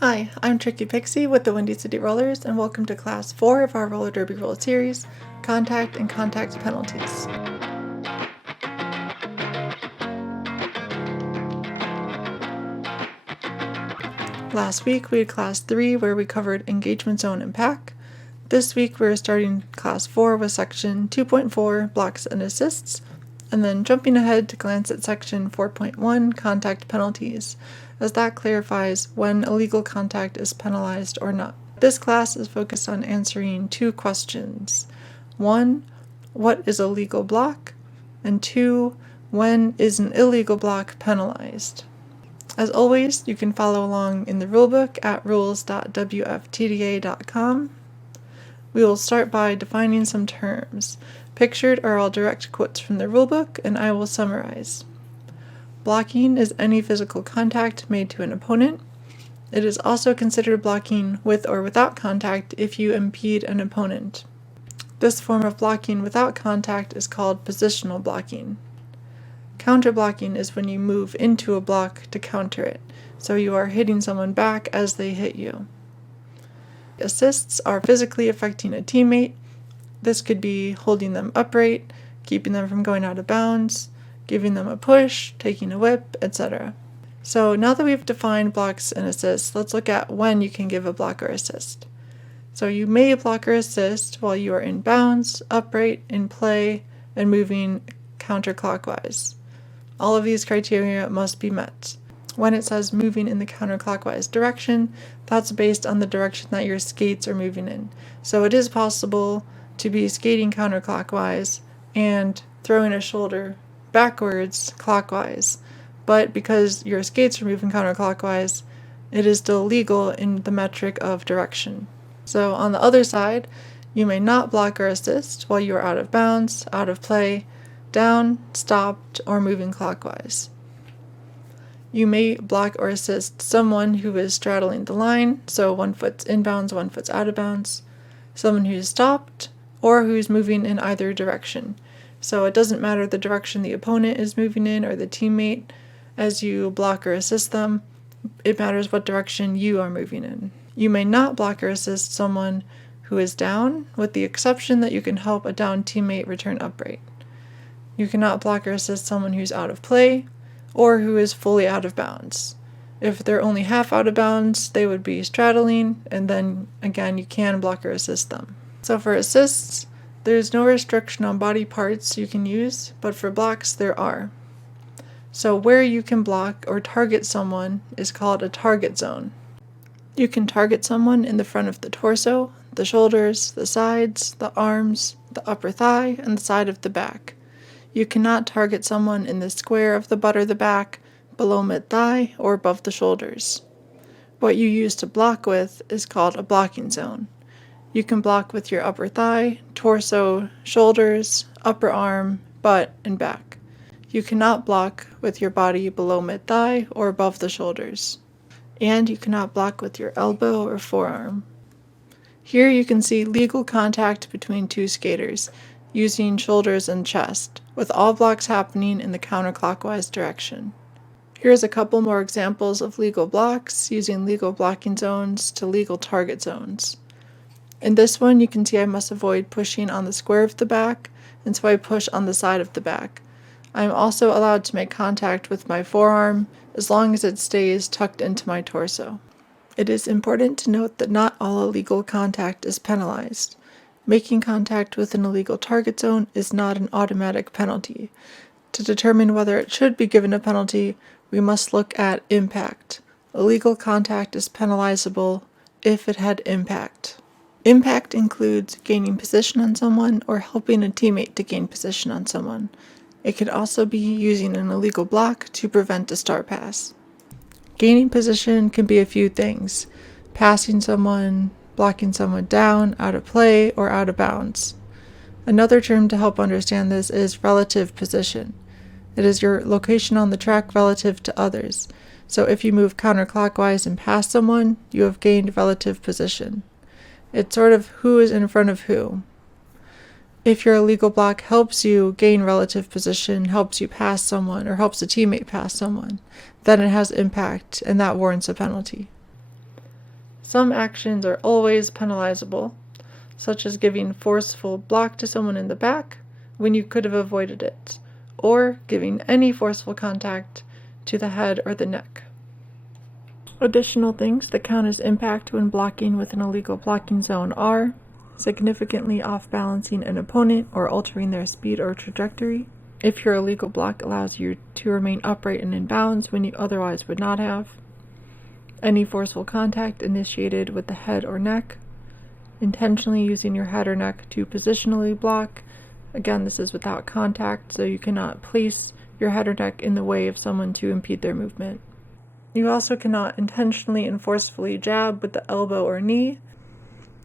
Hi, I'm Tricky Pixie with the Windy City Rollers, and welcome to Class 4 of our roller derby roll series, Contact and Contact Penalties. Last week we had Class 3 where we covered Engagement Zone and Pack. This week we're starting Class 4 with Section 2.4, Blocks and Assists, and then jumping ahead to glance at Section 4.1, Contact Penalties, as that clarifies when illegal contact is penalized or not. This class is focused on answering two questions. 1, what is a legal block? And 2, when is an illegal block penalized? As always, you can follow along in the rulebook at rules.wftda.com. We will start by defining some terms. Pictured are all direct quotes from the rulebook, and I will summarize. Blocking is any physical contact made to an opponent. It is also considered blocking with or without contact if you impede an opponent. This form of blocking without contact is called positional blocking. Counter blocking is when you move into a block to counter it, so you are hitting someone back as they hit you. Assists are physically affecting a teammate. This could be holding them upright, keeping them from going out of bounds, giving them a push, taking a whip, etc. So now that we've defined blocks and assists, let's look at when you can give a block or assist. So you may block or assist while you are in bounds, upright, in play, and moving counterclockwise. All of these criteria must be met. When it says moving in the counterclockwise direction, that's based on the direction that your skates are moving in. So it is possible to be skating counterclockwise and throwing a shoulder backwards clockwise, but because your skates are moving counterclockwise, it is still legal in the metric of direction. So on the other side, you may not block or assist while you are out of bounds, out of play, down, stopped, or moving clockwise. You may block or assist someone who is straddling the line, so one foot's inbounds, one foot's out of bounds, someone who's stopped, or who's moving in either direction. So it doesn't matter the direction the opponent is moving in or the teammate as you block or assist them. It matters what direction you are moving in. You may not block or assist someone who is down, with the exception that you can help a down teammate return upright. You cannot block or assist someone who's out of play or who is fully out of bounds. If they're only half out of bounds, they would be straddling, and then again you can block or assist them. So for assists, there's no restriction on body parts you can use, but for blocks there are. So where you can block or target someone is called a target zone. You can target someone in the front of the torso, the shoulders, the sides, the arms, the upper thigh, and the side of the back. You cannot target someone in the square of the butt or the back, below mid-thigh, or above the shoulders. What you use to block with is called a blocking zone. You can block with your upper thigh, torso, shoulders, upper arm, butt, and back. You cannot block with your body below mid-thigh or above the shoulders. And you cannot block with your elbow or forearm. Here you can see legal contact between two skaters, using shoulders and chest, with all blocks happening in the counterclockwise direction. Here's a couple more examples of legal blocks using legal blocking zones to legal target zones. In this one, you can see I must avoid pushing on the square of the back, and so I push on the side of the back. I am also allowed to make contact with my forearm as long as it stays tucked into my torso. It is important to note that not all illegal contact is penalized. Making contact with an illegal target zone is not an automatic penalty. To determine whether it should be given a penalty, we must look at impact. Illegal contact is penalizable if it had impact. Impact includes gaining position on someone or helping a teammate to gain position on someone. It could also be using an illegal block to prevent a star pass. Gaining position can be a few things: passing someone, blocking someone down, out of play, or out of bounds. Another term to help understand this is relative position. It is your location on the track relative to others. So if you move counterclockwise and pass someone, you have gained relative position. It's sort of who is in front of who. If your illegal block helps you gain relative position, helps you pass someone, or helps a teammate pass someone, then it has impact, and that warrants a penalty. Some actions are always penalizable, such as giving forceful block to someone in the back when you could have avoided it, or giving any forceful contact to the head or the neck. Additional things that count as impact when blocking with an illegal blocking zone are significantly off-balancing an opponent or altering their speed or trajectory, if your illegal block allows you to remain upright and in bounds when you otherwise would not have, any forceful contact initiated with the head or neck, intentionally using your head or neck to positionally block. Again, this is without contact, so you cannot place your head or neck in the way of someone to impede their movement. You also cannot intentionally and forcefully jab with the elbow or knee.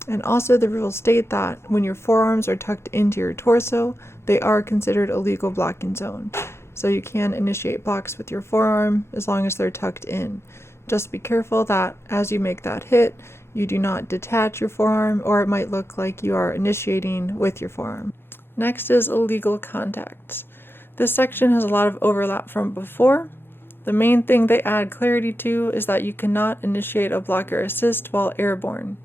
And also the rules state that when your forearms are tucked into your torso, they are considered a legal blocking zone. So you can initiate blocks with your forearm as long as they're tucked in. Just be careful that as you make that hit, you do not detach your forearm, or it might look like you are initiating with your forearm. Next is illegal contact. This section has a lot of overlap from before. The main thing they add clarity to is that you cannot initiate a block or assist while airborne.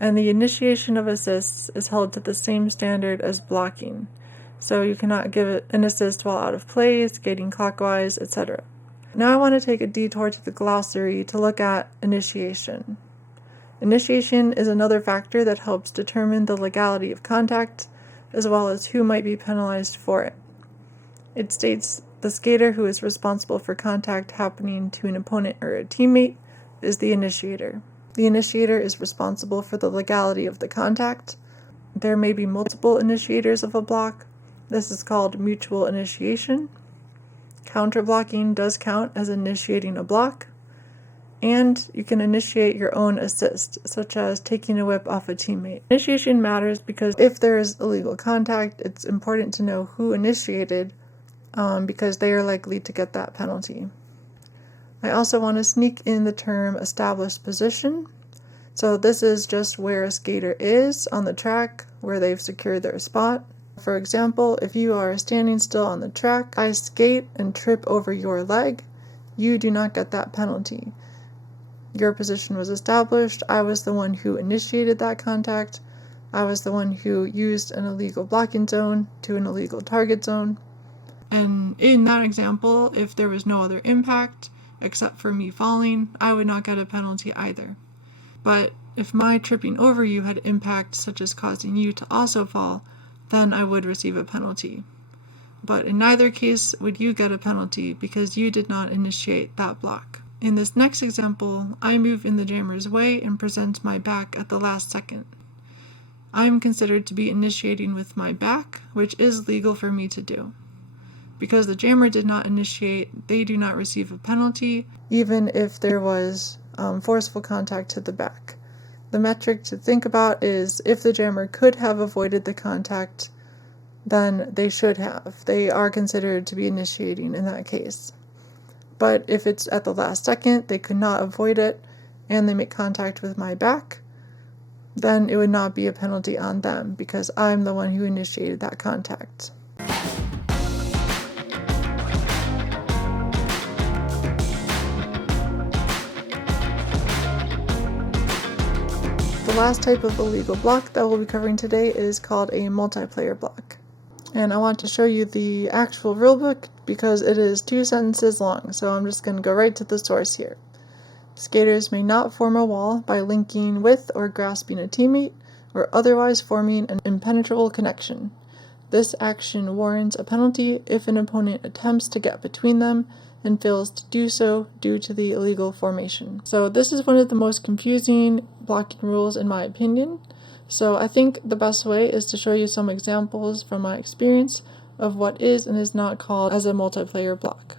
And the initiation of assists is held to the same standard as blocking. So you cannot give it an assist while out of play, skating clockwise, etc. Now I want to take a detour to the glossary to look at initiation. Initiation is another factor that helps determine the legality of contact, as well as who might be penalized for it. It states the skater who is responsible for contact happening to an opponent or a teammate is the initiator. The initiator is responsible for the legality of the contact. There may be multiple initiators of a block. This is called mutual initiation. Counter-blocking does count as initiating a block. And you can initiate your own assist, such as taking a whip off a teammate. Initiation matters because if there is illegal contact, it's important to know who initiated, because they are likely to get that penalty. I also want to sneak in the term established position. So this is just where a skater is on the track, where they've secured their spot. For example, if you are standing still on the track, I skate and trip over your leg, you do not get that penalty. Your position was established. I was the one who initiated that contact. I was the one who used an illegal blocking zone to an illegal target zone. And in that example, if there was no other impact except for me falling, I would not get a penalty either. But if my tripping over you had impact such as causing you to also fall, then I would receive a penalty. But in neither case would you get a penalty because you did not initiate that block. In this next example, I move in the jammer's way and present my back at the last second. I am considered to be initiating with my back, which is legal for me to do. Because the jammer did not initiate, they do not receive a penalty, even if there was forceful contact to the back. The metric to think about is if the jammer could have avoided the contact, then they should have. They are considered to be initiating in that case. But if it's at the last second, they could not avoid it, and they make contact with my back, then it would not be a penalty on them because I'm the one who initiated that contact. The last type of illegal block that we'll be covering today is called a multiplayer block. And I want to show you the actual rulebook because it is 2 sentences long, so I'm just going to go right to the source here. Skaters may not form a wall by linking with or grasping a teammate or otherwise forming an impenetrable connection. This action warrants a penalty if an opponent attempts to get between them and fails to do so due to the illegal formation. So this is one of the most confusing blocking rules in my opinion. So I think the best way is to show you some examples from my experience of what is and is not called as a multiplayer block.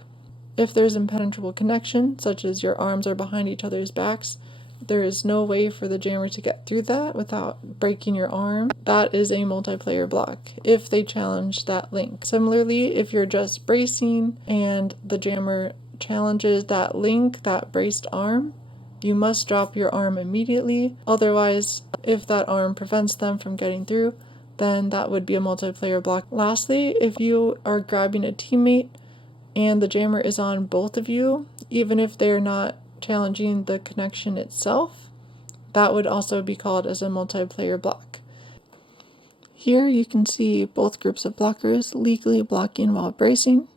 If there's impenetrable connection, such as your arms are behind each other's backs, there is no way for the jammer to get through that without breaking your arm. That is a multiplayer block if they challenge that link. Similarly, if you're just bracing and the jammer challenges that link, that braced arm, you must drop your arm immediately. Otherwise, if that arm prevents them from getting through, then that would be a multiplayer block. Lastly, if you are grabbing a teammate and the jammer is on both of you, even if they're not challenging the connection itself, That would also be called as a multiplayer block. Here you can see both groups of blockers legally blocking while bracing.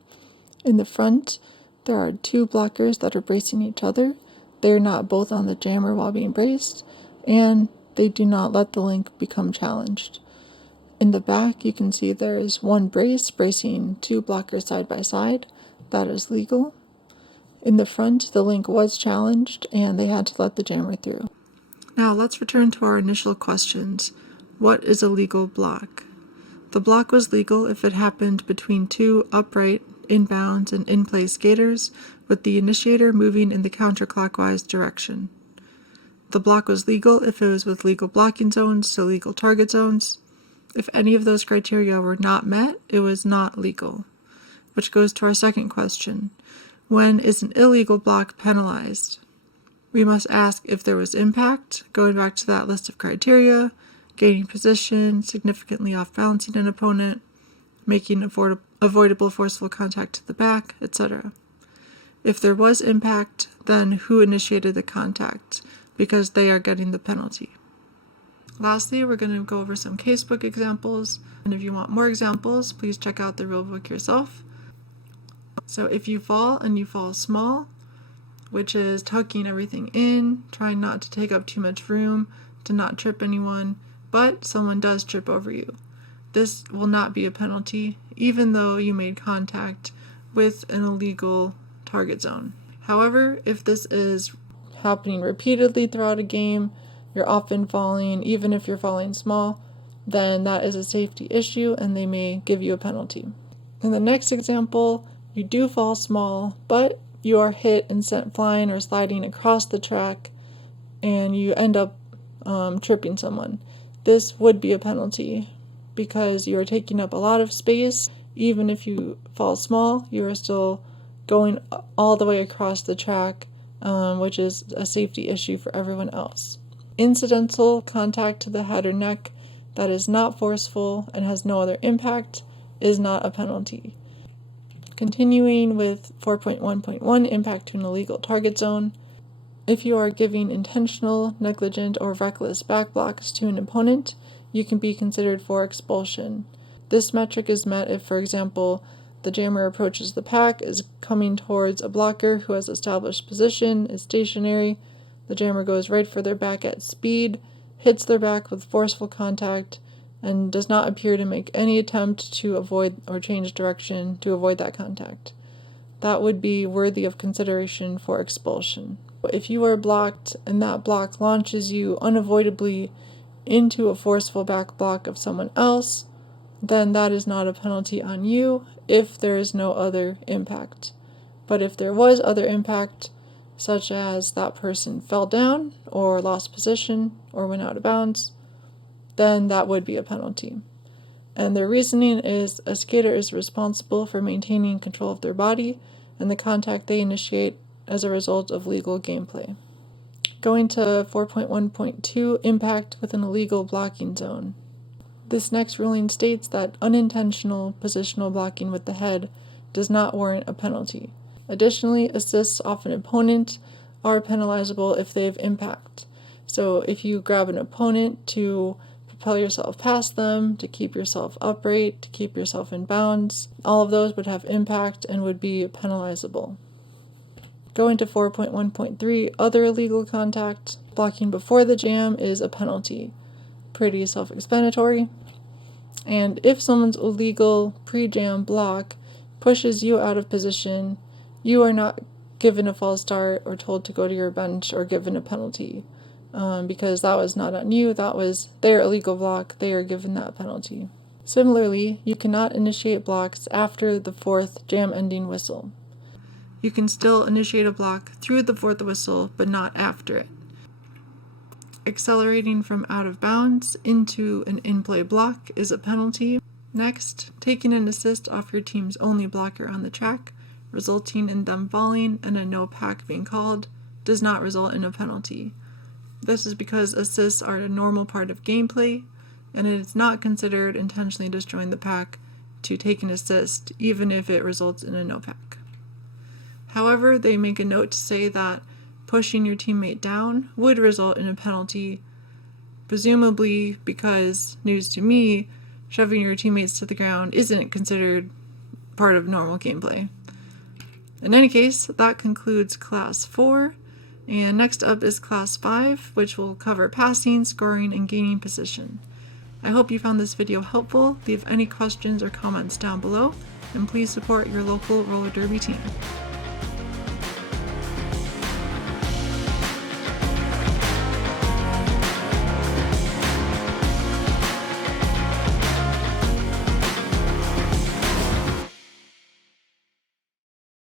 In the front, there are two blockers that are bracing each other. They're not both on the jammer while being braced, and they do not let the link become challenged. In the back, you can see there is one brace bracing two blockers side by side. That is legal. In the front, the link was challenged, and they had to let the jammer through. Now let's return to our initial questions. What is a legal block? The block was legal if it happened between two upright, inbounds, and in-play skaters, with the initiator moving in the counterclockwise direction. The block was legal if it was with legal blocking zones to legal target zones. If any of those criteria were not met, it was not legal. Which goes to our second question. When is an illegal block penalized? We must ask if there was impact, going back to that list of criteria, gaining position, significantly off-balancing an opponent, making avoidable forceful contact to the back, etc. If there was impact, then who initiated the contact, because they are getting the penalty. Lastly, we're going to go over some casebook examples, and if you want more examples, please check out the rulebook yourself. So if you fall and you fall small, which is tucking everything in, trying not to take up too much room, to not trip anyone, but someone does trip over you. This will not be a penalty, even though you made contact with an illegal target zone. However, if this is happening repeatedly throughout a game, you're often falling, even if you're falling small, then that is a safety issue and they may give you a penalty. In the next example, you do fall small, but you are hit and sent flying or sliding across the track and you end up tripping someone. This would be a penalty because you are taking up a lot of space. Even if you fall small, you are still going all the way across the track, which is a safety issue for everyone else. Incidental contact to the head or neck that is not forceful and has no other impact is not a penalty. Continuing with 4.1.1, impact to an illegal target zone. If you are giving intentional, negligent, or reckless back blocks to an opponent, you can be considered for expulsion. This metric is met if, for example, the jammer approaches the pack, is coming towards a blocker who has established position, is stationary, the jammer goes right for their back at speed, hits their back with forceful contact, and does not appear to make any attempt to avoid or change direction to avoid that contact. That would be worthy of consideration for expulsion. If you are blocked and that block launches you unavoidably into a forceful back block of someone else, then that is not a penalty on you if there is no other impact. But if there was other impact, such as that person fell down or lost position or went out of bounds, then that would be a penalty. And their reasoning is a skater is responsible for maintaining control of their body and the contact they initiate as a result of legal gameplay. Going to 4.1.2, impact with an illegal blocking zone. This next ruling states that unintentional positional blocking with the head does not warrant a penalty. Additionally, assists off an opponent are penalizable if they have impact. So if you grab an opponent to propel yourself past them, to keep yourself upright, to keep yourself in bounds, all of those would have impact and would be penalizable. Going to 4.1.3, other illegal contact. Blocking before the jam is a penalty. Pretty self-explanatory. And if someone's illegal pre-jam block pushes you out of position, you are not given a false start or told to go to your bench or given a penalty, because that was not on you, that was their illegal block, they are given that penalty. Similarly, you cannot initiate blocks after the fourth jam ending whistle. You can still initiate a block through the fourth whistle, but not after it. Accelerating from out of bounds into an in-play block is a penalty. Next, taking an assist off your team's only blocker on the track, resulting in them falling and a no pack being called, does not result in a penalty. This is because assists are a normal part of gameplay, and it is not considered intentionally destroying the pack to take an assist, even if it results in a no pack. However, they make a note to say that pushing your teammate down would result in a penalty, presumably because, news to me, shoving your teammates to the ground isn't considered part of normal gameplay. In any case, that concludes Class 4, and next up is Class 5, which will cover passing, scoring, and gaining position. I hope you found this video helpful. Leave any questions or comments down below, and please support your local roller derby team.